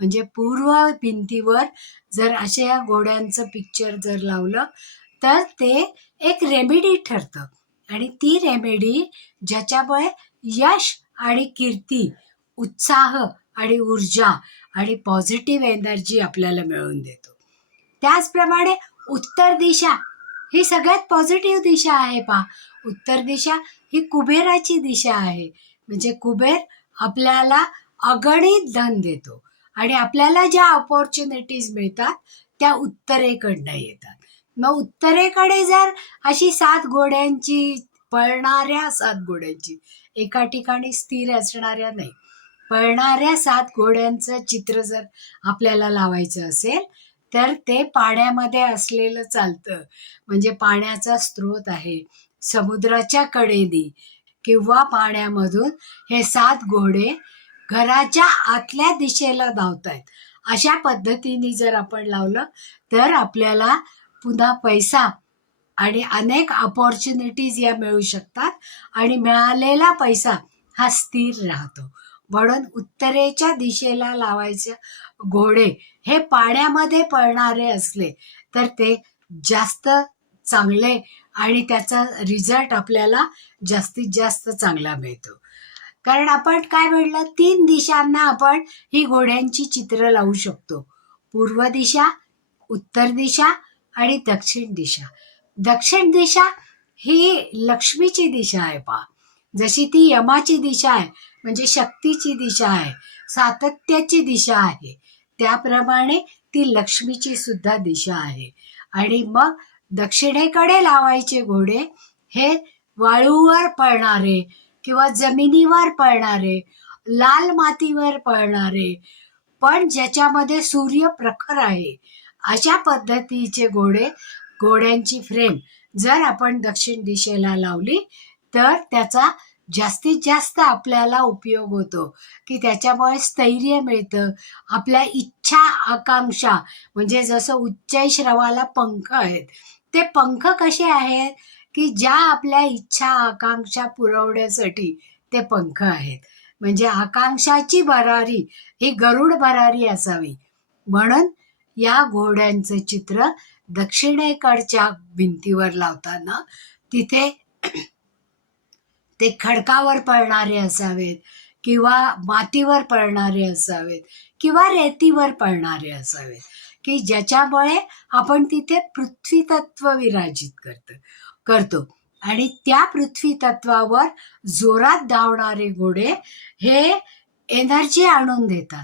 म्हणजे पूर्व भिंतीवर जर अशा घोड्यांचं पिक्चर जर लावलं तर ते एक रेमेडी ठरतं. आणि ती रेमेडी ज्याच्यामुळे यश आणि कीर्ती, उत्साह आणि ऊर्जा आणि पॉझिटिव्ह एनर्जी आपल्याला मिळवून देतो. त्याचप्रमाणे उत्तर दिशा ही सगळ्यात पॉझिटिव्ह दिशा आहे पहा. उत्तर दिशा ही कुबेराची दिशा आहे. म्हणजे कुबेर आपल्याला अगणित धन देतो आणि आपल्याला ज्या ऑपॉर्च्युनिटीज मिळतात त्या उत्तरेकडनं येतात. मग उत्तरेकडे जर अशी 7 घोड्यांची, पळणाऱ्या 7 घोड्यांची, एका ठिकाणी स्थिर असणाऱ्या नाही, पळणाऱ्या 7 घोड्यांचं चित्र जर आपल्याला लावायचं असेल तर ते पाण्यामध्ये असलेलं चालतं. म्हणजे पाण्याचा स्रोत आहे, समुद्राच्या कडेने किंवा पाण्यामधून हे 7 घोडे घराच्या आतल्या दिशेला धावतायत. अशा पद्धतीने जर आपण लावलं तर आपल्याला पुन्हा पैसा आणि अनेक अपॉर्च्युनिटीज या मिळू शकतात आणि मिळालेला पैसा हा स्थिर राहतो. म्हणून उत्तरेच्या दिशेला लावायचे घोडे हे पाण्यामध्ये पळणारे असले तर ते जास्त चांगले आणि त्याचा रिझल्ट आपल्याला जास्तीत जास्त चांगला मिळतो. कारण आपण काय म्हटलं, 3 दिशांना आपण ही घोड्यांची चित्र लावू शकतो. पूर्व दिशा, उत्तर दिशा आणि दक्षिण दिशा. दक्षिण दिशा ही लक्ष्मीची दिशा आहे पहा. जशी ती यमाची दिशा आहे म्हणजे शक्तीची दिशा आहे, सातत्याची दिशा आहे, त्याप्रमाणे ती लक्ष्मीची सुद्धा दिशा आहे. आणि मग दक्षिणेकडे लावायचे घोडे हे वाळूवर पळणारे किंवा जमिनीवर पळणारे, लाल मातीवर पळणारे, पण ज्याच्यामध्ये सूर्य प्रखर आहे अशा पद्धतीचे घोड्यांची फ्रेम जर आपण दक्षिण दिशेला लावली तर त्याचा जास्तीत जास्त आपल्याला उपयोग होतो. की त्याच्यामुळे स्थैर्य मिळतं. आपल्या इच्छा आकांक्षा, म्हणजे जसं उच्चैःश्रवाला पंख आहेत, ते पंख कसे आहेत की ज्या आपल्या इच्छा आकांक्षा पुरवण्यासाठी ते पंख आहेत. म्हणजे आकांक्षाची भरारी ही गरुड भरारी असावी. म्हणून या घोड्यांचं चित्र दक्षिणेकडच्या भिंतीवर लावताना तिथे ते खडकावर पळणारे असावेत किंवा मातीवर पळणारे असावेत किंवा रेतीवर पळणारे असावेत, की ज्याच्यामुळे आपण तिथे पृथ्वी तत्व विराजित करतो आणि त्या पृथ्वी तत्वावर जोरात धावणारे घोडे हे एनर्जी आणून देतात.